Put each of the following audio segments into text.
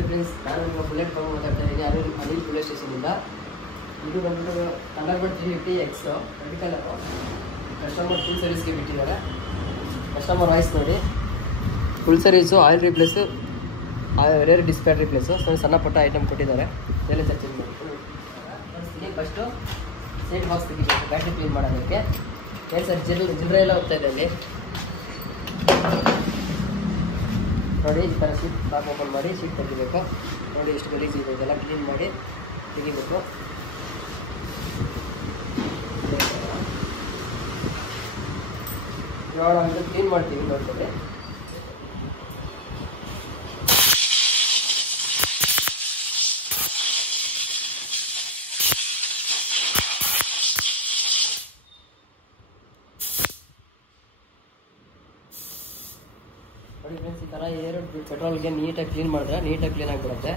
ನೋಡಿ ಫ್ರೆಂಡ್ಸ್, ನಾನು ನಿಮ್ಮ ಬುಲೆಟ್ ತಗೊಂಡು ಮಾತಾಡ್ತಾ ಇದ್ದೀನಿ ಅನಿಲ್ ಪೊಲೀಸ್ ಸ್ಟೇಷನಿಂದ. ಇದು ಬಂದ್ಬಿಟ್ಟು Thunderbird 350X red colour. Customer full ಸರ್ವಿಸ್ಗೆ ಬಿಟ್ಟಿದ್ದಾರೆ. ಕಸ್ಟಮರ್ ವಾಯ್ಸ್ ನೋಡಿ, full service, oil replace, rear display replace, ಸಣ್ಣ ಪುಟ್ಟ ಐಟಮ್ ಕೊಟ್ಟಿದ್ದಾರೆ. ಎಲ್ಲ ಸರ್ ಚೇಂಜ್ ಮಾಡಿ ಫಸ್ಟು ಸೀಟ್ ಬಾಕ್ಸ್ ತೆಗಿಬೇಕು ಬ್ಯಾಟ್ರಿ ಕ್ಲೀನ್ ಮಾಡೋದಕ್ಕೆ. ಏನು ಸರ್ ಚಿಲ್ಲರೆ ಎಲ್ಲ ಹೋಗ್ತಾ ಇದೆ ಅಲ್ಲಿ ನೋಡಿ. ಈ ಥರ ಸೀಟ್ ಲಾಕ್ ಓಪನ್ ಮಾಡಿ ಸೀಟ್ ತೆಗಿಬೇಕು. ನೋಡಿ ಎಷ್ಟು ಗಲೀಜು ಇದೆ, ಇದೆಲ್ಲ ಕ್ಲೀನ್ ಮಾಡಿ ತೆಗಿಬೇಕು. ಇವಾಗ ನಾವು ಕ್ಲೀನ್ ಮಾಡ್ತೀವಿ ನೋಡ್ಕೊಳ್ಳಿ. ನೋಡಿ ಫ್ರೆಂಡ್ಸ್, ಈ ಥರ ಪೆಟ್ರೋಲ್ಗೆ ನೀಟಾಗಿ ಕ್ಲೀನ್ ಮಾಡಿದ್ರೆ ನೀಟಾಗಿ ಕ್ಲೀನ್ ಆಗಿಬಿಡುತ್ತೆ.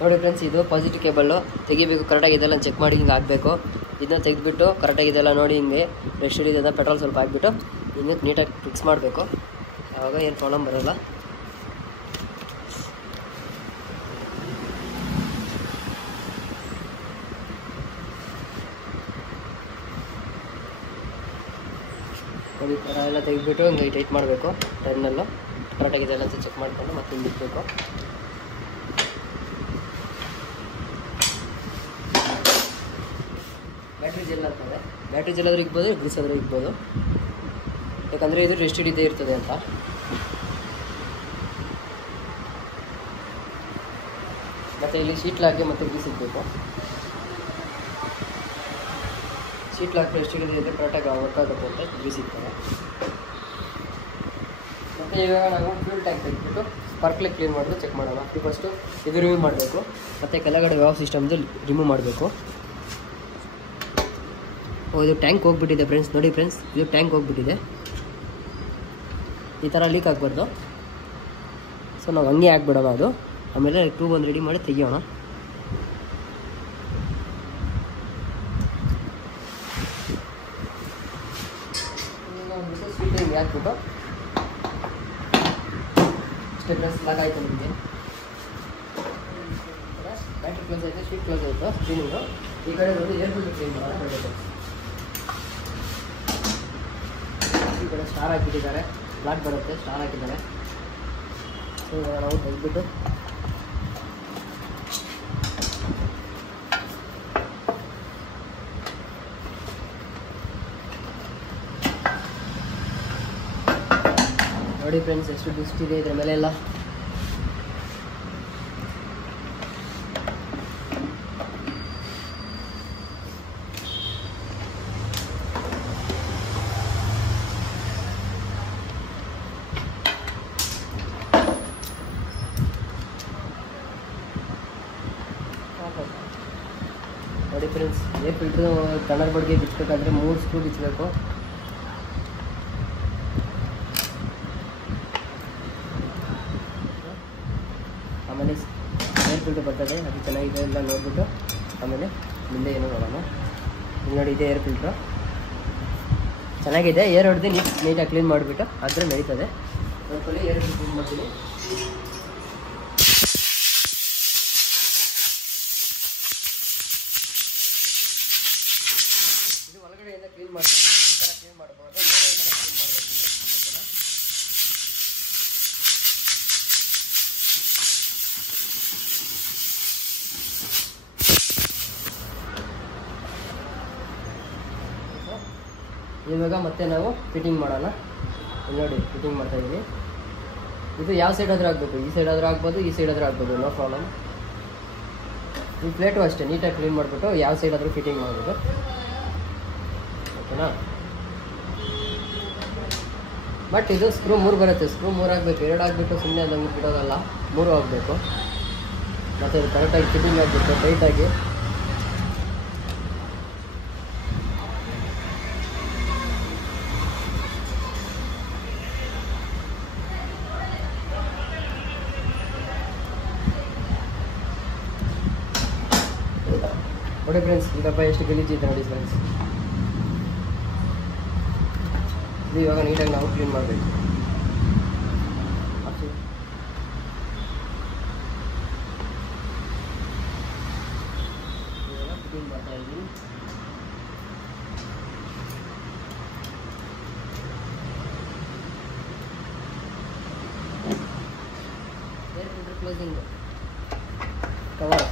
ನೋಡಿ ಫ್ರೆಂಡ್ಸ್, ಇದು ಪಾಸಿಟಿವ್ ಕೇಬಲ್ಲು ತೆಗಿಬೇಕು. ಕರೆಕ್ಟಾಗಿ ಇದೆಲ್ಲ ಚೆಕ್ ಮಾಡಿ ಹಿಂಗೆ ಆಗಬೇಕು. ಇದನ್ನ ತೆಗೆದುಬಿಟ್ಟು ಕರೆಕ್ಟಾಗಿ ಇದೆಲ್ಲ ನೋಡಿ ಹಿಂಗೆ ರೆಸ್ಟ್ ಹಿಡಿದ ಪೆಟ್ರೋಲ್ ಸ್ವಲ್ಪ ಹಾಕ್ಬಿಟ್ಟು ಹಿಂಗೆ ನೀಟಾಗಿ ಫಿಕ್ಸ್ ಮಾಡಬೇಕು. ಆವಾಗ ಏನು ಪ್ರಾಬ್ಲಮ್ ಬರೋಲ್ಲ. ನೋಡಿ ಈ ಥರ ಎಲ್ಲ ತೆಗೆದುಬಿಟ್ಟು ಹಿಂಗೆ ಟೈಟ್ ಮಾಡಬೇಕು. ಟರ್ನಲ್ಲು ಕರೆಕ್ಟಾಗಿ ಇದೆಲ್ಲ ಚೆಕ್ ಮಾಡಿಕೊಂಡು ಮತ್ತೆ ಹಿಂಗೆ ಇಡಬೇಕು. ಬ್ಯಾಟ್ರಿ ಜೆಲ್ ಅಂತದೆ. ಬ್ಯಾಟ್ರಿ ಜೆಲ್ ಆದರೂ ಇಗ್ಬೋದು, ಗ್ರೀಸ್ ಆದರೂ ಇಗ್ಬೋದು. ಯಾಕಂದರೆ ಇದು ರೆಸ್ಟ್ ಹಿಡಿದೇ ಇರ್ತದೆ ಅಂತ. ಮತ್ತು ಇಲ್ಲಿ ಶೀಟ್ ಲಾಕ್ಗೆ ಮತ್ತು ಗ್ರೀಸ್ ಇಡಬೇಕು. ಶೀಟ್ ಲಾಕ್ ರೆಸ್ಟ್ ಹಿಡಿದೇ ಇದ್ದರೆ ಕರೆಕ್ಟಾಗಿ ವರ್ಕ್ ಆಗುತ್ತೆ ಅಂತ ಗ್ರೀಸ್ ಇಡ್ತಾರೆ. ಮತ್ತು ಇವಾಗ ನಾವು ಫ್ಯೂಲ್ ಟ್ಯಾಂಕ್ ತೆಗೆದುಬಿಟ್ಟು ಸ್ಪಾರ್ಕ್ಲಿ ಕ್ಲೀನ್ ಮಾಡೋದು ಚೆಕ್ ಮಾಡೋಣ. ಫಸ್ಟು ಇದು ರಿಮೂವ್ ಮಾಡಬೇಕು. ಮತ್ತು ಕೆಳಗಡೆ ವ್ಯಾವ್ ಸಿಸ್ಟಮ್ದು ರಿಮೂವ್ ಮಾಡಬೇಕು. ಇದು ಟ್ಯಾಂಕ್ ಹೋಗ್ಬಿಟ್ಟಿದೆ ಫ್ರೆಂಡ್ಸ್. ನೋಡಿ ಫ್ರೆಂಡ್ಸ್, ಇದು ಟ್ಯಾಂಕ್ ಹೋಗ್ಬಿಟ್ಟಿದೆ. ಈ ಥರ ಲೀಕ್ ಆಗಬಾರ್ದು. ಸೊ ನಾವು ಹಂಗೆ ಹಾಕ್ಬಿಡೋಣ. ಅದು ಆಮೇಲೆ ಟ್ಯೂಬ್ ಒಂದು ರೆಡಿ ಮಾಡಿ ತೆಗಿಯೋಣ. ಸ್ವೀಟ್ ಹಿಂಗೆ ಹಾಕ್ಬಿಟ್ಟು ಇಷ್ಟೇ ಫ್ರೆಂಡ್ಸ್, ಲಾಕ್ ಆಯಿತು ನಿಮಗೆ. ಬ್ಯಾಟ್ರಿ ಕ್ಲೋಸ್ ಆಯಿತು, ಸ್ವೀಟ್ ಕ್ಲೋಸ್ ಆಯಿತು ಕ್ಲೀನಿಂಗು. ಈ ಕಡೆ ಒಂದು ಏರ್ ಫಿಲ್ಟರ್ ಕ್ಲೀನ್ ಮಾಡೋಣ. ಈ ಕಡೆ ಸ್ಟಾರ್ ಹಾಕಿಟ್ಟಿದ್ದಾರೆ, ಫ್ಲಾಟ್ ಬರುತ್ತೆ, ಸ್ಟಾರ್ ಹಾಕಿದ್ದಾರೆ. ಸೊ ನಾವು ತೆಗೆದ್ಬಿಟ್ಟು ನೋಡಿ ಫ್ರೆಂಡ್ಸ್, ಎಷ್ಟು ಡಿಸ್ಟ್ ಇದೆ ಇದರ ಮೇಲೆ ಎಲ್ಲ. ನೋಡಿ ಫ್ರೆಂಡ್ಸ್, ಏರ್ ಫಿಲ್ಟ್ರು ಥಂಡರ್ಬರ್ಡ್ಗೆ ಬಿಚ್ಚಬೇಕಾದ್ರೆ 3 ಸ್ಕ್ರೂ ಬಿಚ್ಚಬೇಕು. ಆಮೇಲೆ ಏರ್ ಫಿಲ್ಟ್ರ್ ಬರ್ತದೆ, ಅದು ಚೆನ್ನಾಗಿದೆ ಎಲ್ಲ ನೋಡಿಬಿಟ್ಟು ಆಮೇಲೆ ಮುಂದೆ ಏನೋ ನೋಡೋಣ. ನೋಡಿ, ಇದೆ ಏರ್ ಫಿಲ್ಟ್ರು ಚೆನ್ನಾಗಿದೆ. ಏರ್ ಹೊಡೆದು ನೀಟಾಗಿ ಕ್ಲೀನ್ ಮಾಡಿಬಿಟ್ಟು ಆದರೆ ನಡೀತದೆ. ನೋಡ್ಕೊಳ್ಳಿ, ಏರ್ ಫಿಲ್ಟ್ರ್ ಕ್ಲೀನ್ ಮಾಡ್ತೀನಿ. ಒಳಗಡೆಯಿಂದ ಕ್ಲೀನ್ ಮಾಡಬೇಕು. ಈ ಥರ ಕ್ಲೀನ್ ಮಾಡ್ಬೋದು, ಮೇಲೆಯಿಂದ ಕ್ಲೀನ್ ಮಾಡಬೇಕು. ಓಕೆನಾ? ಇವಾಗ ಮತ್ತೆ ನಾವು ಫಿಟ್ಟಿಂಗ್ ಮಾಡೋಣ. ನೋಡಿ, ಫಿಟ್ಟಿಂಗ್ ಮಾಡ್ತಾಯಿದ್ದೀವಿ. ಇದು ಯಾವ ಸೈಡ್ ಆದರೂ ಆಗಬೇಕು. ಈ ಸೈಡ್ ಆದರೂ ಆಗ್ಬೋದು, ಈ ಸೈಡ್ ಆದರೂ ಆಗ್ಬೋದು, ನೋ ಪ್ರಾಬ್ಲಮ್. ಈ ಪ್ಲೇಟು ಅಷ್ಟೇ ನೀಟಾಗಿ ಕ್ಲೀನ್ ಮಾಡಿಬಿಟ್ಟು ಯಾವ ಸೈಡ್ ಆದರೂ ಫಿಟ್ಟಿಂಗ್ ಮಾಡಬೇಕು. ಓಕೆನಾ? ಬಟ್ ಇದು ಸ್ಕ್ರೂ 3 ಬರುತ್ತೆ. ಸ್ಕ್ರೂ 3 ಆಗಬೇಕು, 2 ಆಗಿಬಿಟ್ಟು ಸುಮ್ಮನೆ ನಮಗೆ ಬಿಡೋದಲ್ಲ, 3 ಆಗಬೇಕು. ಮತ್ತು ಇದು ಕರೆಕ್ಟಾಗಿ ಫಿಟ್ಟಿಂಗ್ ಆಗಬೇಕು ಟೈಟಾಗಿ. ನೋಡಿ ಫ್ರೆಂಡ್ಸ್, ಈ ಡಬ್ಬ ಎಷ್ಟು ಗಲೀಜಿದೆ ನೋಡಿ ಫ್ರೆಂಡ್ಸ್. ಇದು ಇವಾಗ ನೀಟಾಗಿ ನಾವು ಕ್ಲೀನ್ ಮಾಡಬೇಕು. ಕ್ಲೀನ್ ಮಾಡ್ತಾ ಇದ್ದೀನಿ. ಕ್ಲೋಸಿಂಗ್ ಕವರ್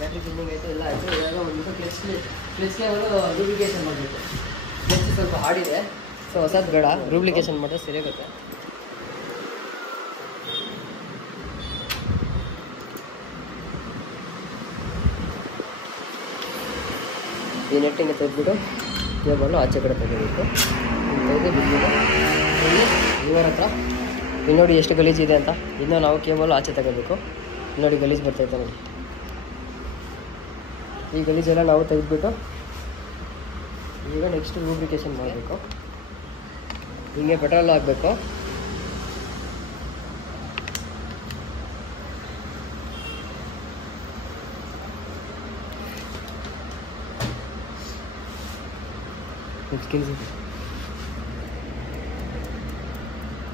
ಬ್ಯಾಟ್ರಿ ಕ್ಲೀನಿಂಗ್ ಆಯಿತು, ಎಲ್ಲ ಆಯಿತು. ಇವಾಗ ಒಂದು ಕ್ಲಿಚ್ಗೆ ಅವರು ರೂಬ್ಲಿಕೇಶನ್ ಮಾಡಬೇಕು. ಕ್ಲಿಚ್ ಸ್ವಲ್ಪ ಹಾಡಿದೆ, ಸೊ ಹೊಸದು ಬೇಡ, ರೂಬ್ಲಿಕೇಶನ್ ಮಾಡಿದ್ರೆ ಸರಿಯಾಗುತ್ತೆ. ಈ ನೆಟ್ಟಿಂಗ್ ತೆಗೆದ್ಬಿಟ್ಟು ಕೇಬಲ್ಲು ಆಚೆ ಕಡೆ ತೆಗೆಯಬೇಕು. ತೆಗೆದು ಬಿಟ್ಬಿಟ್ಟು ಇವರ ಹತ್ರ ಇಲ್ಲಿ ನೋಡಿ ಎಷ್ಟು ಗಲೀಜಿದೆ ಅಂತ. ಇನ್ನೂ ನಾವು ಕೇಬಲ್ಲು ಆಚೆ ತೆಗೋಬೇಕು. ನೋಡಿ ಗಲೀಜು ಬರ್ತೈತೆ ನೋಡಿ. ಈ ಗಲೀಜೆಲ್ಲ ನಾವು ತೆಗೆದ್ಬಿಟ್ಟು ಈಗ ನೆಕ್ಸ್ಟ್ ಲೂಬ್ರಿಕೇಶನ್ ಮಾಡಬೇಕು. ಹಿಂಗೆ ಪೆಟ್ರೋಲ್ ಹಾಕಬೇಕು.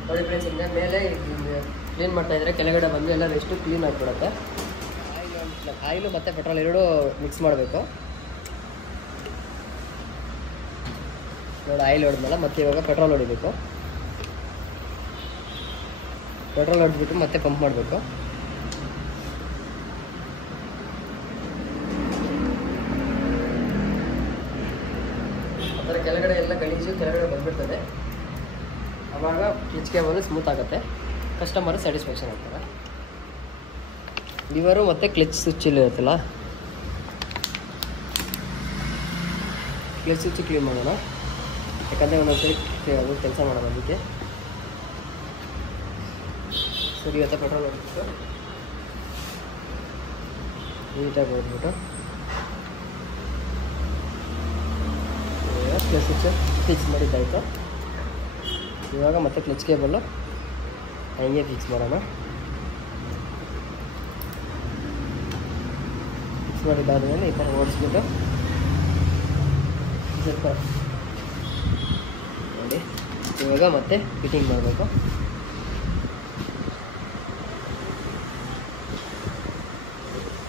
ನೋಡಿ ಫ್ರೆಂಡ್ಸ್, ಹಿಂಗೆ ಮೇಲೆ ಕ್ಲೀನ್ ಮಾಡ್ತಾ ಇದ್ರೆ ಕೆಳಗಡೆ ಬಂದು ಎಲ್ಲ ಎಷ್ಟು ಕ್ಲೀನ್ ಆಗಿಬಿಡುತ್ತೆ. ಆಯಿಲು ಮತ್ತು ಪೆಟ್ರೋಲ್ ಎರಡೂ ಮಿಕ್ಸ್ ಮಾಡಬೇಕು. ನೋಡಿ ಆಯಿಲ್ ಹೊಡೆದ್ಮೇಲೆ ಮತ್ತೆ ಇವಾಗ ಪೆಟ್ರೋಲ್ ಹೊಡಿಬೇಕು. ಪೆಟ್ರೋಲ್ ಹೊಡೆದ್ಬಿಟ್ಟು ಮತ್ತೆ ಪಂಪ್ ಮಾಡಬೇಕು. ಆ ಥರ ಕೆಳಗಡೆ ಎಲ್ಲ ಗಲೀಜು ಕೆಳಗಡೆ ಬಂದ್ಬಿಡ್ತದೆ. ಆವಾಗ ಕ್ಲಿಚ್ ಕೇಬಲ್ ಸ್ಮೂತ್ ಆಗುತ್ತೆ, ಕಸ್ಟಮರ್ ಸ್ಯಾಟಿಸ್ಫ್ಯಾಕ್ಷನ್ ಆಗ್ತಾರೆ. ಲಿವರು ಮತ್ತು ಕ್ಲಚ್ ಸ್ವಿಚ್ ಇರುತ್ತಲ್ಲ, ಕ್ಲಚ್ ಸ್ವಿಚ್ ಕ್ಲೀನ್ ಮಾಡೋಣ. ಯಾಕಂದರೆ ಒಂದೊಂದು ಸರಿ ಅದು ಕೆಲಸ ಮಾಡೋಣ. ಅದಕ್ಕೆ ಸರಿ ಇವತ್ತು ಪೆಟ್ರೋಲ್ ಹೊಡ್ಬಿಟ್ಟು ನೀಟಾಗಿ ಹೊಡ್ಬಿಟ್ಟು ಕ್ಲಚ್ ಸ್ವಿಚ್ ಫಿಕ್ಸ್ ಮಾಡಿದ್ದಾಯಿತು. ಇವಾಗ ಮತ್ತೆ ಕ್ಲಚ್ ಕೇಬಲ್ಲು ಹಂಗೆ ಫಿಕ್ಸ್ ಮಾಡೋಣ. ಫಿಕ್ಸ್ ಮಾಡಿದ್ದಾದ್ಮೇಲೆ ಈ ಥರ ಓಡಿಸ್ಬಿಟ್ಟು ಸ್ವಲ್ಪ ನೋಡಿ ಇವಾಗ ಮತ್ತೆ ಫಿಟ್ಟಿಂಗ್ ಮಾಡಬೇಕು.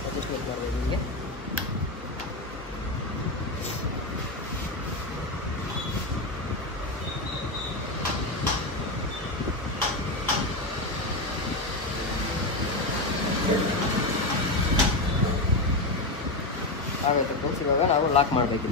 ಅಡ್ಜಸ್ಟ್ಮೆಂಟ್ ಮಾಡಬೇಕು ಹಿಂಗೆ. ಆಗುತ್ತೆ ಫ್ರೆಂಡ್ಸ್. ಇವಾಗ ನಾವು ಲಾಕ್ ಮಾಡಬೇಕು.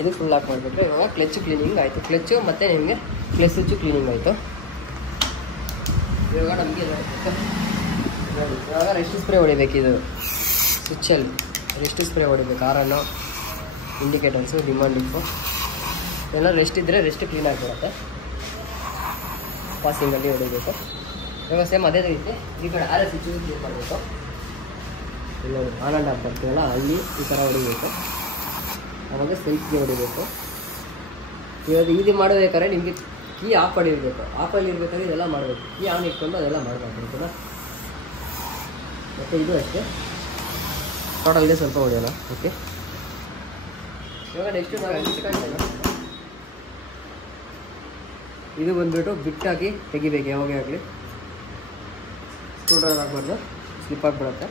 ಇದು ಫುಲ್ ಲಾಕ್ ಮಾಡಿಬಿಟ್ರೆ ಇವಾಗ ಕ್ಲಚ್ ಕ್ಲೀನಿಂಗ್ ಆಯಿತು. ಕ್ಲಚ್ಚು ಮತ್ತು ನಿಮಗೆ ಕ್ಲಚ್ ಸ್ವಿಚ್ಚು ಕ್ಲೀನಿಂಗ್ ಆಯಿತು. ಇವಾಗ ನಮಗೆ ಇವಾಗ ರೆಸ್ಟ್ ಸ್ಪ್ರೇ ಹೊಡಿಬೇಕು. ಇದು ಸ್ವಿಚ್ಚಲ್ಲಿ ರೆಸ್ಟ್ ಸ್ಪ್ರೇ ಹೊಡಿಬೇಕು. ಆರನ್ನು ಇಂಡಿಕೇಟರ್ಸು ಡಿಮಾಂಡಿಂಗು ಎಲ್ಲ ರೆಸ್ಟ್ ಇದ್ದರೆ ರೆಸ್ಟ್ ಕ್ಲೀನ್ ಆಗಿಬಿಡುತ್ತೆ. ಪಾಸಿಂಗಲ್ಲಿ ಹೊಡಿಬೇಕು. ಇವಾಗ ಸೇಮ್ ಅದೇ ರೀತಿ ಈ ಕಡೆ ಆರ್ ಎಸ್ ಸ್ವಿಚ್ಚು ಕ್ಲೀನ್ ಮಾಡಬೇಕು. ಇಲ್ಲ ಆನ್ ಆ್ಯಂಡ್ ಆಫ್ ಬರ್ತೀವಲ್ಲ ಅಲ್ಲಿ ಈ ಥರ ಹೊಡಿಬೇಕು. ಆವಾಗ ಸೆಲ್ಫ್ಗೆ ಹೊಡಿಬೇಕು. ಇವಾಗ ಇದು ಮಾಡಬೇಕಾದ್ರೆ ನಿಮಗೆ ಕೀ ಆಫ್ ಮಾಡಿರಬೇಕು. ಆಫಲ್ಲಿ ಇರಬೇಕಾದ್ರೆ ಇದೆಲ್ಲ ಮಾಡಬೇಕು. ಕೀ ಆನ್ ಇಟ್ಕೊಂಡು ಅದೆಲ್ಲ ಮಾಡಬೇಕು. ಮತ್ತು ಇದು ಅಷ್ಟೇ ಟೋಟಲ್ಗೆ ಸ್ವಲ್ಪ ಹೊಡೆಯೋಣ. ಓಕೆ, ಇವಾಗ ನೆಕ್ಸ್ಟು ನಾವು ಇದು ಬಂದುಬಿಟ್ಟು ಬಿಟ್ಟಾಗಿ ತೆಗಿಬೇಕು. ಯಾವಾಗೇ ಆಗಲಿ ಸ್ಕ್ರೂ ಡ್ರೈವರ್ ಆಗಬಾರ್ದು, ಸ್ಲಿಪ್ ಆಗಿಬಿಡುತ್ತೆ.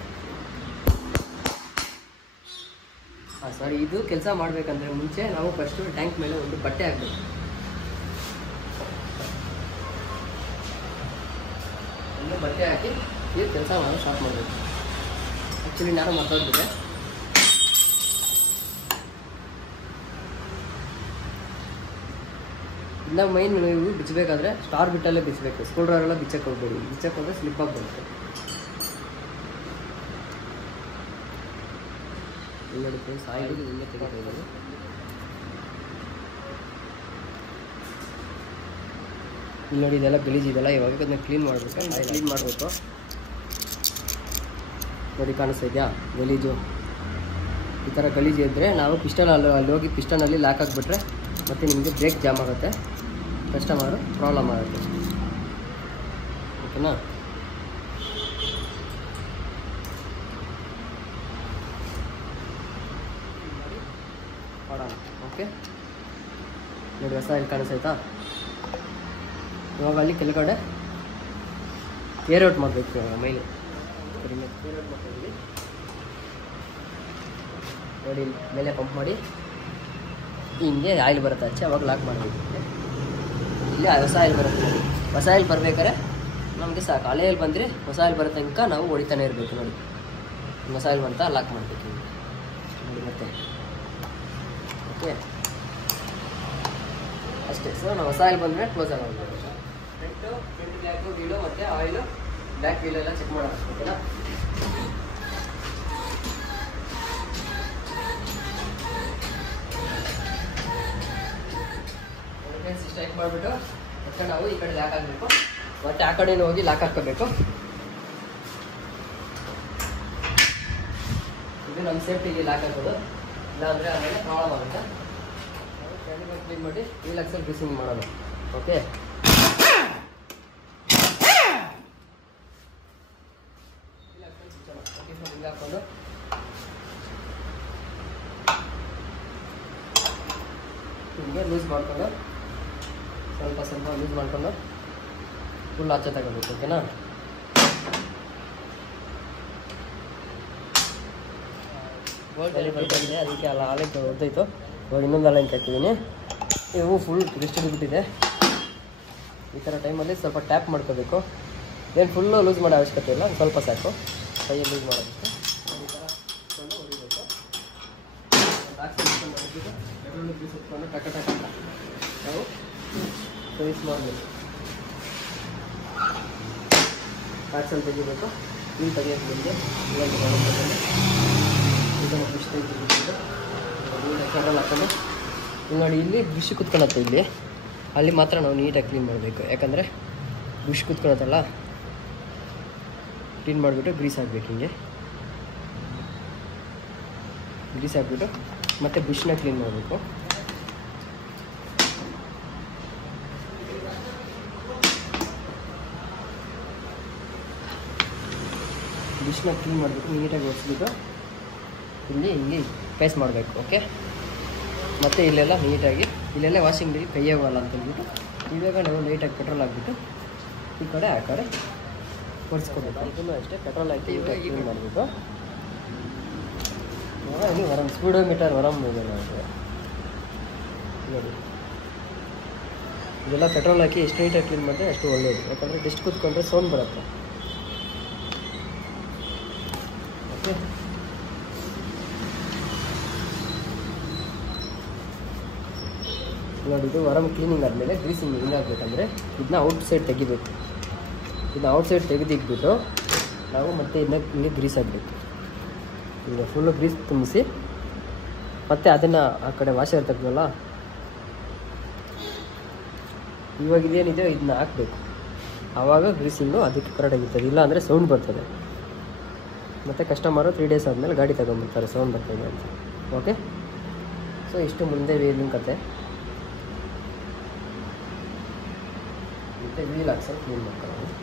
ಹಾಂ ಸರಿ, ಇದು ಕೆಲಸ ಮಾಡಬೇಕಂದ್ರೆ ಮುಂಚೆ ನಾವು ಫಸ್ಟು ಟ್ಯಾಂಕ್ ಮೇಲೆ ಒಂದು ಬಟ್ಟೆ ಹಾಕಬೇಕು. ಒಂದು ಬಟ್ಟೆ ಹಾಕಿ ಈ ಕೆಲಸ ಮಾಡೋ ಸ್ಟಾರ್ಟ್ ಮಾಡಬೇಕು. ಆ್ಯಕ್ಚುಲಿ ನಾನು ಮಾತಾಡ್ತಿದ್ದೆ. ಇನ್ನು ಮೈನ್ ನೀವು ಬಿಚ್ಚಬೇಕಾದ್ರೆ ಸ್ಟಾರ್ ಬಿಟ್ಟಲ್ಲೇ ಬಿಚ್ಚಬೇಕು. ಸ್ಕ್ರೂ ಡ್ರೈವರೆಲ್ಲ ಬಿಚ್ಚಕ್ಕೆ ಹೋಗ್ಬೇಡಿ. ಬಿಚ್ಚಕ್ಕೆ ಹೋದರೆ ಸ್ಲಿಪ್ ಆಗಿ ಬರುತ್ತೆ. ನೋಡಿ ಫ್ರೆಂಡ್ಸ್, ಆಯಿಲ್ ಹಿಂಗೆ ತೆಗಿತಾ ಇದ್ದೀನಿ. ಇಲ್ಲಿ ನೋಡಿ ಇದೆಲ್ಲ ಗಲೀಜಿದೆಲ್ಲ. ಇವಾಗ ಅದನ್ನ ಕ್ಲೀನ್ ಮಾಡಬೇಕು. ಕ್ಲೀನ್ ಮಾಡಬೇಕು. ನೋಡಿ ಕಾಣಿಸ್ತಾ ಇದೆಯಾ ಗಲೀಜು? ಈ ಥರ ಗಲೀಜು ಇದ್ದರೆ ನಾವು ಪಿಸ್ಟನ್ ಅಲ್ಲಿ ಹೋಗಿ ಪಿಸ್ಟನಲ್ಲಿ ಲಾಕ್ ಆಗಿಬಿಟ್ರೆ ಮತ್ತು ನಿಮಗೆ ಬ್ರೇಕ್ ಜಾಮ್ ಆಗುತ್ತೆ, ಕಸ್ಟಮರು ಪ್ರಾಬ್ಲಮ್ ಆಗುತ್ತೆ. ಓಕೆನಾ? ಮಾಡೋಣ. ಓಕೆ ನೋಡಿ ಹೊಸ ಇಲ್ಲಿ ಕಾಣಿಸ್ತಾಯ್ತಾ? ಇವಾಗ ಅಲ್ಲಿ ಕೆಳಗಡೆ ಏರ್ ಔಟ್ ಮಾಡಬೇಕು. ಮೈಲಿ ಏರ್ ಔಟ್ ಮಾಡ್ತಾಯಿದ್ವಿ ನೋಡಿ. ಮೇಲೆ ಪಂಪ್ ಮಾಡಿ ಹಿಂಗೆ ಆಯಿಲ್ ಬರುತ್ತೆ ಆಚೆ, ಅವಾಗ ಲಾಕ್ ಮಾಡಬೇಕು. ಇಲ್ಲಿ ಹೊಸ ಆಯಿಲ್ ಬರುತ್ತೆ ನೋಡಿ. ಹೊಸ ಆಯಿಲ್ ಬರಬೇಕಾದ್ರೆ ನಮಗೆ ಸಾಕು. ಹಳೆ ಆಯಿಲ್ ಬಂದರೆ ಹೊಸ ಆಯಿಲ್ ಬರೋ ತನಕ ನಾವು ಹೊಡಿತಾನೆ ಇರಬೇಕು. ನೋಡಿ ಹೊಸ ಆಯಿಲ್ ಬಂತ ಲಾಕ್ ಮಾಡಬೇಕು ನೋಡಿ. ಮತ್ತೆ ಓಕೆ ಅಷ್ಟೇ. ಸೊ ನಾವು ಹೊಸ ಆಯಿಲ್ ಬಂದರೆ ಕ್ಲೋಸ್ ಆಗೋದು. ಫ್ರಂಟ್ ಬ್ಯಾಕು ವೀಲು ಮತ್ತು ಆಯಿಲು ಬ್ಯಾಕ್ ವೀಲೆಲ್ಲ ಚೆಕ್ ಮಾಡೋಣ. ಓಕೆನಾ? ಸ್ಟ್ರೈಕ್ ಮಾಡಿಬಿಟ್ಟು ಮತ್ತೆ ನಾವು ಈ ಕಡೆ ಲಾಕ್ ಆಗಬೇಕು. ಮತ್ತೆ ಆ ಕಡೆನೂ ಹೋಗಿ ಲಾಕ್ ಹಾಕೋಬೇಕು. ಇದು ನಮ್ಮ ಸೇಫ್ಟಿಗೆ ಲಾಕ್ ಹಾಕೋದು. ಇಲ್ಲಾಂದರೆ ಆಮೇಲೆ ಪ್ರಾಬ್ಲಮ್ ಆಗುತ್ತೆ. ನಾವು ಕ್ಲೀನ್ ಮಾಡಿ ಈ ಲಕ್ಷಲ್ಲಿ ಗ್ರೀಸಿಂಗ್ ಮಾಡೋದು. ಓಕೆ ಹಿಂಗೆ ಹಾಕ್ಕೊಂಡು ಹಿಂಗೆ ಲೂಸ್ ಮಾಡ್ಕೊಂಡು ಸ್ವಲ್ಪ ಸ್ವಲ್ಪ ಲೂಸ್ ಮಾಡ್ಕೊಂಡು ಫುಲ್ ಆಚೆ ತಗೋಬೇಕು. ಓಕೆನಾ? ಬಂದಿದೆ ಅದಕ್ಕೆ ಅಲ್ಲ ಆಲೈನ್ ಹೊರತೈತು. ಇವಾಗ ಇನ್ನೊಂದು ಆಲೈನ್ ಹಾಕಿದ್ದೀನಿ. ಇವು ಫುಲ್ ರಿಸ್ಟ್ ಬಿಟ್ಟಿದೆ. ಈ ಥರ ಟೈಮಲ್ಲಿ ಸ್ವಲ್ಪ ಟ್ಯಾಪ್ ಮಾಡ್ಕೋಬೇಕು. ಏನು ಫುಲ್ಲು ಲೂಸ್ ಮಾಡೋ ಅವಶ್ಯಕತೆ ಇಲ್ಲ, ಸ್ವಲ್ಪ ಸಾಕು. ಕೈಯಲ್ಲಿ ಲೂಸ್ ಮಾಡೋದಕ್ಕೆ ಈ ಥರ ಇಟ್ಕೊಂಡು ಹೊಡಿಬೇಕು. ಪೆಟ್ರೋಲ್ ಗ್ರೀಸ್ ಇಟ್ಕೊಂಡು ಟಕ ಟಕ ನಾವು ಸರ್ವಿಸ್ ಮಾಡಬೇಕು. ಪ್ಯಾಕ್ಸಲ್ಲಿ ತೆಗಿಬೇಕು. ಇಲ್ಲಿ ತೆಗಿಯೋಕ್ಕೆ ಬಂದು ಇದನ್ನು ಬ್ರಿಷ್ ತೆಗಿಬೇಕು. ಕರ್ರಲ್ಲಿ ಹಾಕೊಂಡು ಇಲ್ಲಿ ನೋಡಿ, ಇಲ್ಲಿ ಬ್ರಿಷ್ ಕುತ್ಕೊಳತ್ತೆ. ಇಲ್ಲಿ ಅಲ್ಲಿ ಮಾತ್ರ ನಾವು ನೀಟಾಗಿ ಕ್ಲೀನ್ ಮಾಡಬೇಕು. ಯಾಕಂದರೆ ಬ್ರಿಷ್ ಕುತ್ಕೊಳತ್ತಲ್ಲ, ಕ್ಲೀನ್ ಮಾಡಿಬಿಟ್ಟು ಗ್ರೀಸ್ ಹಾಕ್ಬೇಕು. ಹಿಂಗೆ ಗ್ರೀಸ್ ಹಾಕ್ಬಿಟ್ಟು ಮತ್ತು ಬ್ರಿಷ್ನ ಕ್ಲೀನ್ ಮಾಡಬೇಕು. ಬ್ರಿಷ್ನ ಕ್ಲೀನ್ ಮಾಡಿಬಿಟ್ಟು ನೀಟಾಗಿ ಒರೆಸ್ಬಿಟ್ಟು ಇಲ್ಲಿ ಹಿಂಗೆ ಪೇಸ್ಟ್ ಮಾಡಬೇಕು. ಓಕೆ ಮತ್ತು ಇಲ್ಲೆಲ್ಲ ನೀಟಾಗಿ ಇಲ್ಲೆಲ್ಲ ವಾಷಿಂಗ್ ಕೈ ಹೋಗಲ್ಲ ಅಂತ ಹೇಳ್ಬಿಟ್ಟು ಇವಾಗ ನಾವು ಲೈಟಾಗಿ ಪೆಟ್ರೋಲ್ ಹಾಕ್ಬಿಟ್ಟು ಈ ಕಡೆ ಆ ಕಡೆ ಒರೆಸ್ಕೊಬೇಕು. ಇದನ್ನು ಅಷ್ಟೇ ಪೆಟ್ರೋಲ್ ಹಾಕಿ ಇವಾಗ ಕ್ಲೀನ್ ಮಾಡಬೇಕು. ಇಲ್ಲಿ ವರಮ್ ಸ್ಪೀಡೋಮೀಟರ್ ವರಮ್ ಇದೆ ನೋಡಿ. ಇದೆಲ್ಲ ಪೆಟ್ರೋಲ್ ಹಾಕಿ ಎಷ್ಟು ನೀಟಾಗಿ ಕ್ಲೀನ್ ಮಾಡಿದ್ರೆ ಅಷ್ಟು ಒಳ್ಳೆಯದು. ಯಾಕಂದರೆ ಡೆಸ್ಟ್ ಕೂತ್ಕೊಂಡ್ರೆ ಸೌಂಡ್ ಬರುತ್ತೆ. ಓಕೆ ನೋಡಿ, ಇದು ವರಮ್ ಕ್ಲೀನಿಂಗ್ ಆದಮೇಲೆ ಗ್ರೀಸಿಂಗ್ ಹಿಂಗಾಗಬೇಕಂದ್ರೆ ಇದನ್ನ ಔಟ್ಸೈಡ್ ತೆಗಿಬೇಕು. ಇದನ್ನ ಔಟ್ಸೈಡ್ ತೆಗೆದಿಟ್ಬಿಟ್ಟು ನಾವು ಮತ್ತೆ ಇದನ್ನ ಹಿಂಗೆ ಗ್ರೀಸ್ ಆಗಬೇಕು. ಈಗ ಫುಲ್ಲು ಗ್ರೀಸ್ ತುಂಬಿಸಿ ಮತ್ತು ಅದನ್ನು ಆ ಕಡೆ ವಾಷರ್ ತೆಗೆದಲ್ಲ, ಇವಾಗ ಇದೇನಿದೆ ಇದನ್ನ ಹಾಕಬೇಕು. ಆವಾಗ ಗ್ರೀಸಿಂಗು ಅದಕ್ಕೆ ಕರೆಕ್ಟಾಗಿರ್ತದೆ. ಇಲ್ಲ ಅಂದರೆ ಸೌಂಡ್ ಬರ್ತದೆ. ಮತ್ತು ಕಸ್ಟಮರು 3 days ಆದಮೇಲೆ ಗಾಡಿ ತಗೊಂಡ್ಬಿಡ್ತಾರೆ ಸೌಂಡ್ ಬರ್ತದೆ ಅಂತ. ಓಕೆ ಸೊ ಇಷ್ಟು ಮುಂದೆ ವೀಲಿಂಗ್ ಕತೆ. ಮತ್ತು ವೀಲ್ ಹಾಕ್ಸಲ್ಲಿ ಕ್ಲೀನ್ ಮಾಡ್ಕೊಳ್ಳೋದು.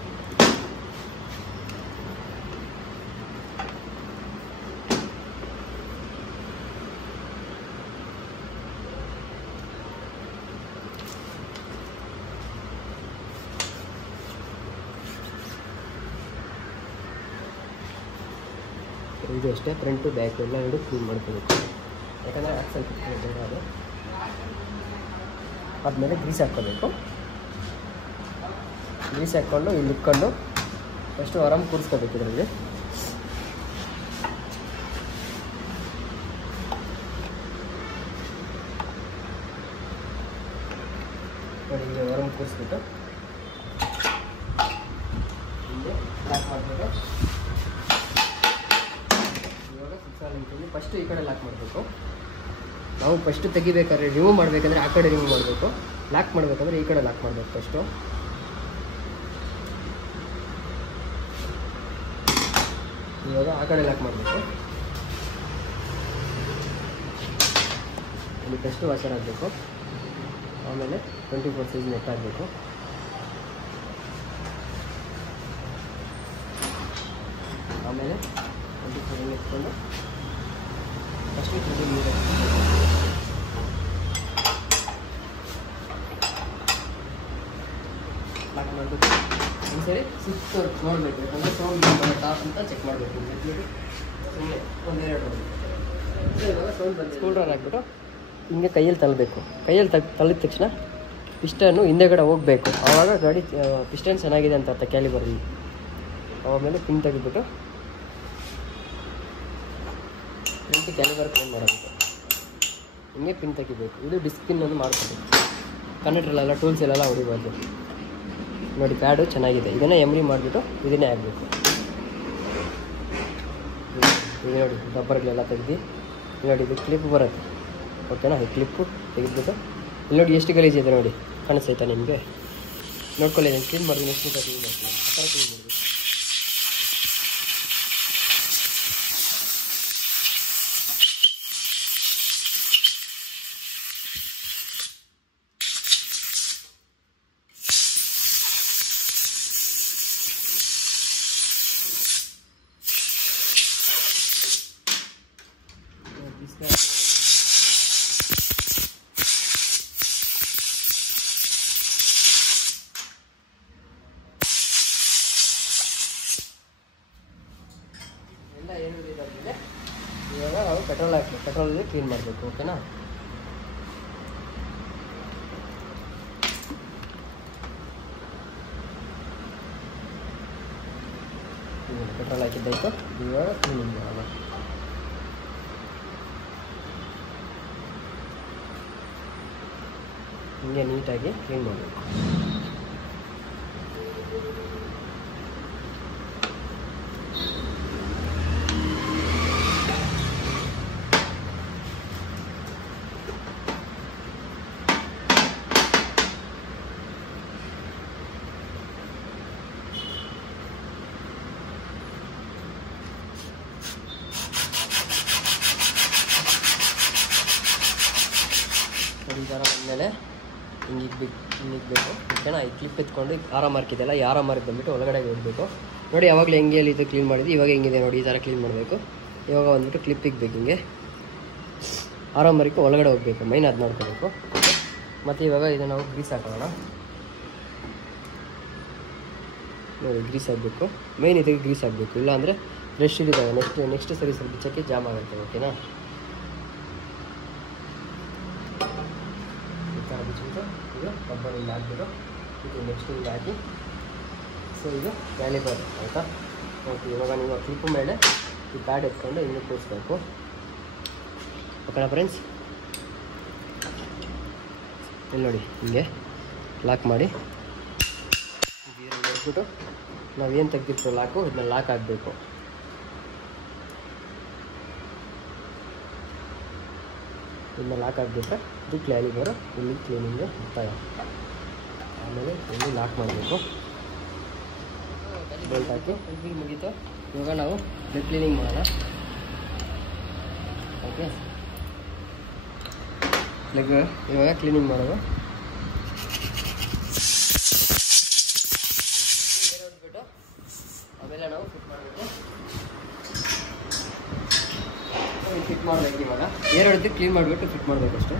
ಇದು ಅಷ್ಟೇ, ಫ್ರಂಟು ಬ್ಯಾಕ್ ಎಲ್ಲ ಎರಡು ಕ್ಲೀನ್ ಮಾಡ್ಕೋಬೇಕು. ಯಾಕಂದರೆ ಆಕ್ಸಲ್ ಕುತ್ಕೊಳ್ಳೋದು ಅದು. ಆದಮೇಲೆ ಗ್ರೀಸ್ ಹಾಕ್ಕೋಬೇಕು. ಗ್ರೀಸ್ ಹಾಕ್ಕೊಂಡು ಇಲ್ಲಿ ಇಟ್ಕೊಂಡು ಫಸ್ಟು ಆರಾಮ್ ಕೂರಿಸ್ಕೋಬೇಕು. ಇದರಲ್ಲಿ ನೋಡಿ ಹಿಂಗೆ ಹೊರಗೆ ಕೂರಿಸ್ಬಿಟ್ಟು ಹಿಂಗೆ ಲಾಕ್ ಮಾಡಿಬಿಟ್ಟು ಇವಾಗ ಫಿಕ್ಸ್ ಆಗಿರ್ತೀವಿ. ಫಸ್ಟು ಈ ಕಡೆ ಲಾಕ್ ಮಾಡಬೇಕು. ನಾವು ಫಸ್ಟು ತೆಗಿಬೇಕಾದ್ರೆ ರಿಮೂವ್ ಮಾಡಬೇಕಂದ್ರೆ ಆ ಕಡೆ ರಿಮೂವ್ ಮಾಡಬೇಕು. ಲಾಕ್ ಮಾಡಬೇಕಂದ್ರೆ ಈ ಕಡೆ ಲಾಕ್ ಮಾಡಬೇಕು. ಫಸ್ಟು ಇವಾಗ ಆ ಕಡೆ ಲಾಕ್ ಮಾಡಬೇಕು. ಇಲ್ಲಿ ಟೆಸ್ಟ್ ವಾಷರ್ ಆಗಬೇಕು. ಆಮೇಲೆ 24 ಸೈಜ್ ನೆಟ್ ಆಗಬೇಕು. ಆಮೇಲೆ 24 ಎತ್ಕೊಂಡು ಫಸ್ಟು ನೀರು ಲಾಕ್ ಮಾಡಬೇಕು. ಒಂದ್ಸರಿ ಸುತ್ತ ನೋಡಬೇಕು, ಯಾಕಂದರೆ ಸೌಂಡ್ ಟಾಪ್ ಅಂತ ಚೆಕ್ ಮಾಡಬೇಕು. ಸುಮ್ಮನೆ ಒಂದೆರಡು ಇವಾಗ ಸೌಂಡ್ ಬಂದು ಸ್ಕ್ರೂ ಡ್ರೈವರ್ ಹಾಕ್ಬಿಟ್ಟು ಹಿಂಗೆ ಕೈಯಲ್ಲಿ ತಳ್ಳಬೇಕು. ಕೈಯಲ್ಲಿ ತಳ್ಳಿದ ತಕ್ಷಣ ಪಿಸ್ಟನ್ನು ಹಿಂದೆಗಡೆ ಹೋಗಬೇಕು. ಆವಾಗ ಗಾಡಿ ಪಿಸ್ಟನ್ ಚೆನ್ನಾಗಿದೆ ಅಂತ ಅರ್ಥ ಕ್ಯಾಲಿಬರಲ್ಲಿ. ಆಮೇಲೆ ಪಿನ್ ತೆಗೆದ್ಬಿಟ್ಟು ಫ್ರಂಟ್ ಕ್ಯಾಲಿಬರ್ ಕ್ಲೀನ್ ಮಾಡಬೇಕು. ಹಿಂಗೆ ಪಿನ್ ತೆಗಿಬೇಕು. ಇದು ಡಿಸ್ಪಿನ್ನನ್ನು ಮಾಡ್ಕೋಬೇಕು. ಕನೆಕ್ಟ್ರಲ್ಲೆಲ್ಲ ಟೂಲ್ಸಲ್ಲೆಲ್ಲ ಹೊಡಿಬಾರ್ದು. ನೋಡಿ ಪ್ಯಾಡು ಚೆನ್ನಾಗಿದೆ. ಇದನ್ನೇ ಎಮ್ರಿ ಮಾಡಿಬಿಟ್ಟು ಇದನ್ನೇ ಆಗಬೇಕು. ಇದು ನೋಡಿ ರಬ್ಬರ್ಗಳೆಲ್ಲ ತೆಗೆದು ನೋಡಿ ಇದು ಕ್ಲಿಪ್ ಬರುತ್ತೆ. ಓಕೆನಾ? ಈ ಕ್ಲಿಪ್ಪು ತೆಗೆದ್ಬಿಟ್ಟು ಇಲ್ಲಿ ನೋಡಿ ಎಷ್ಟು ಗಲೀಜಿದೆ ನೋಡಿ, ಕಾಣಿಸ್ತೈತಾ ನಿಮಗೆ? ನೋಡ್ಕೊಳ್ಳಿ, ನಾನು ಕ್ಲೀನ್ ಮಾಡಿದ್ದೀನಿ. ಎಷ್ಟು ಕ್ಲೀನ್ ಮಾಡ್ತೀನಿ ಆ ಥರ ಕ್ಲೀನ್ ಮಾಡಬೇಕು. ಎಲ್ಲ ಏನು ಇದಾಗಿದೆ. ಇವಾಗ ನಾವು ಪೆಟ್ರೋಲಲ್ಲಿ ಕ್ಲೀನ್ ಮಾಡಬೇಕು. ಓಕೆನಾ? ಪೆಟ್ರೋಲ್ ಹಾಕಿದ್ದಾಯ್ತು. ಇವಾಗ ಕ್ಲೀನಿಂಗ್ ಮಾಡೋಣ. ಹಿಂಗೆ ನೀಟಾಗಿ ಕ್ಲೀನ್ ಮಾಡಬೇಕು. ಈ ಥರ ಬಂದಮೇಲೆ ಹಿಂಗಿಗ್ಬೇಕು. ಓಕೆನಾ? ಈ ಕ್ಲಿಪ್ ಎತ್ಕೊಂಡು ಆರ ಮಾರ್ಕ್ ಇದೆಯಲ್ಲ, ಈ ಆರ ಮಾರ್ಕ್ ಬಂದುಬಿಟ್ಟು ಒಳಗಡೆ ಇಡಬೇಕು. ನೋಡಿ ಯಾವಾಗಲೂ ಹೆಂಗೆ ಇದು ಕ್ಲೀನ್ ಮಾಡಿದ್ದು, ಇವಾಗ ಹೆಂಗಿದೆ ನೋಡಿ, ಈ ಥರ ಕ್ಲೀನ್ ಮಾಡಬೇಕು. ಇವಾಗ ಬಂದುಬಿಟ್ಟು ಕ್ಲಿಪ್ ಇಕ್ಬೇಕು. ಹಿಂಗೆ ಆರ ಮಾರ್ಕ್ ಒಳಗಡೆ ಹೋಗಬೇಕು. ಮೈನ್ ಅದು ನೋಡ್ಕೋಬೇಕು. ಮತ್ತು ಇವಾಗ ಇದು ನಾವು ಗ್ರೀಸ್ ಹಾಕೋಣ. ನೋಡಿ ಗ್ರೀಸ್ ಆಗಬೇಕು. ಮೈನ್ ಇದಕ್ಕೆ ಗ್ರೀಸ್ ಆಗಬೇಕು, ಇಲ್ಲಾಂದರೆ ಫ್ರೆಶ್ ಇದ್ದಾವೆ ನೆಕ್ಸ್ಟ್ ಸರಿ ಸ್ವಲ್ಪ ಬಿಚ್ಚಕ್ಕೆ ಜಾಮ್ ಆಗುತ್ತೆ. ಓಕೆನಾ? ಬಿಚ್ಚಿಬಿಟ್ಟು ಇದು ರಬ್ಬರ್ ಇಲ್ಲಿ ಹಾಕ್ಬಿಟ್ಟು ಇದು ನೆಕ್ಸ್ಟ್ ಇಲ್ಲಿ ಹಾಕಿ. ಸೊ ಇದು ಕ್ಯಾಲಿಬರ್ ಆಯಿತಾ? ಓಕೆ. ಇವಾಗ ನೀವು ಕ್ಲಿಪ್ ಮೇಲೆ ಈ ಪ್ಯಾಡ್ ಎತ್ಕೊಂಡು ಇನ್ನೂ ಕೂರಿಸ್ಬೇಕು. ಓಕೆನಾ ಫ್ರೆಂಡ್ಸ್? ಇಲ್ಲಿ ನೋಡಿ ಹಿಂಗೆ ಲಾಕ್ ಮಾಡಿ ಬಿಟ್ಬಿಟ್ಟು ನಾವೇನು ತೆಗ್ದಿರ್ತೀವಿ ಲಾಕು, ಇದನ್ನ ಲಾಕ್ ಆಗಬೇಕು. ಇದನ್ನ ಲಾಕ್ ಆಗಿಬಿಟ್ರೆ ಇದು ಕ್ಯಾಲಿಬರ್ ಇಲ್ಲಿ ಕ್ಲೀನಿಂಗ್ಗೆ ಮುಕ್ತಾಯ. ಆಮೇಲೆ ಇಲ್ಲಿ ಲಾಕ್ ಮಾಡಬೇಕು. ಬೆಲ್ಟ್ ಹಾಕಿ ಇಲ್ಲಿ ಮುಗೀತು. ಇವಾಗ ನಾವು ಬ್ಲಡ್ ಕ್ಲೀನಿಂಗ್ ಮಾಡೋಣ. ಓಕೆ. ಇವಾಗ ಕ್ಲೀನಿಂಗ್ ಮಾಡೋದು. ಹೊಡೆದ್ಬಿಟ್ಟು ಆಮೇಲೆ ನಾವು ಫಿಟ್ ಮಾಡಬೇಕು. ಫಿಟ್ ಮಾಡಬೇಕು. ಇವಾಗ ಏರ್ ಹೊಡೆದು ಕ್ಲೀನ್ ಮಾಡಿಬಿಟ್ಟು ಫಿಟ್ ಮಾಡಬೇಕು ಅಷ್ಟೇ.